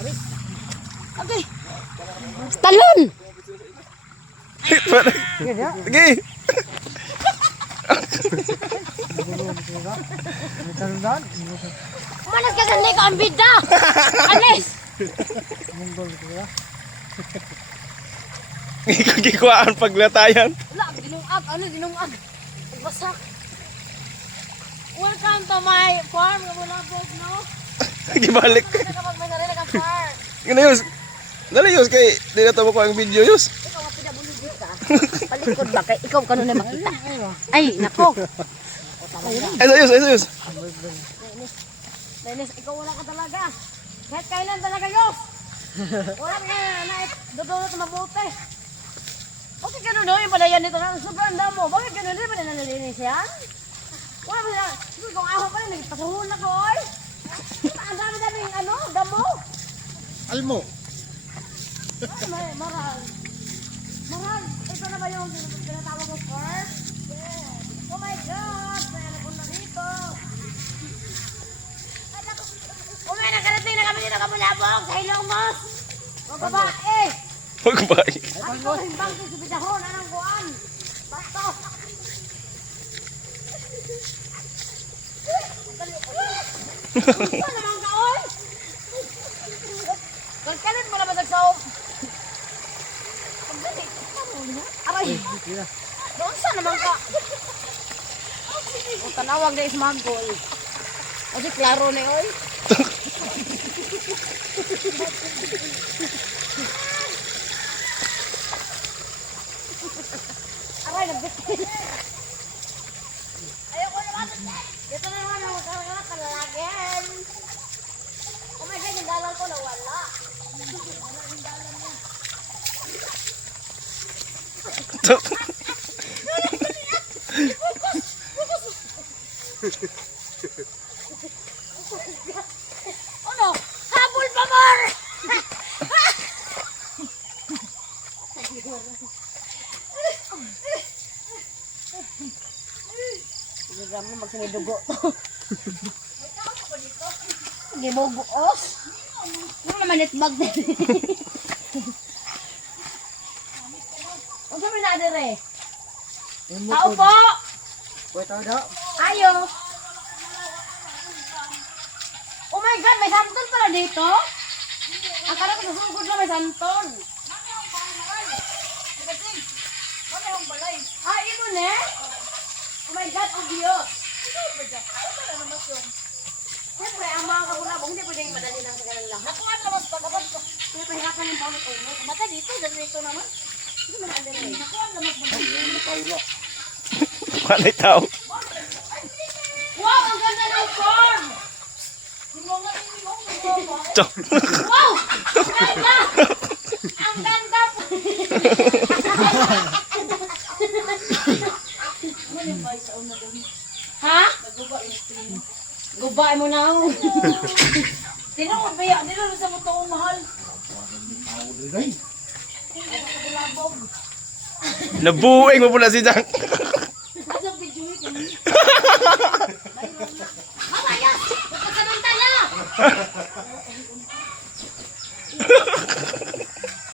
Okay. Talon! Sige. Manas ka sandi ka ang bida! Alis! Kagikuhaan paglatayan. Wala, ginungag. Ano ginungag? Basak. Welcome to my farm. Kabulabog, no? Gibalik. Kapag may narinig ang farm. Gana Yus. Dali Yus kay di na tamo ko ang video Yus. Ikaw nga pinabulibig ka. Palikod ba? Kay ikaw kanunay makita. Ay, nako. Ayos Yus. Dennis, ikaw wala ka talaga. Kahit kailan talaga, Yos. Wala ka na. Dudulot na mabuti. Bakit gano'n no? Yung palayan nito na sobrang damo. Bakit gano'n? Hindi ba na nalilinis yan? Wala ba na? Sige, kung ako pa rin, nagpasuhon na ko, oy. Ang dami-dami yung ano, damo. Almo. Ay, maral. Maral, ito na ba yung tinatawag ko car? Yeah. Oh my God! May ano po na dito. Oh my, nakarating na kami dito Kabulabog sa Ilongmos. Mga babae. Magbay. At ito rin bangko sa bidahon. Anong buwan? Bato. Ano naman ka, oy? Kagkalit mo naman nagsaom. Pagdali, aray. Doon saan naman ka? O tanawag na ismagol. O si klaro na oy. Aray, nagbitin. Ayoko naman. Ito na naman ang kalalagyan. Oh my God, yung dalang ko nawala. Ano? Habol pa more! Sigurang mo magsinidugo to. Hindi mo buos. Ano naman itbag din? Ano sabi na dire? Tao po! Ayo! Oh my God, may santol pala dito? Akala ko nasugod na may santol. Ah, ito ne? Oh my God, obvious. Siyempre, ang mga Kabulabog, hindi pwedeng madali lang sa kanila lahat. Ako ang lamas pagkabag ko. Kaya pahirapan yung bawat ulo. Mata dito, dito naman. Hindi naman ang dali. Ako ang lamas pagkabag. Panay tao. Wow, ang ganda ng corn! Chok. Wow! Ang ganda! Ang ganda po! Ha? Gubain mo na ako. Tinawag ba yan? Tinawag sa mo taong mahal. Kabulabog. Nabuing mo pula si Jang. Asang video ito. Mamaya! Magkasamantala!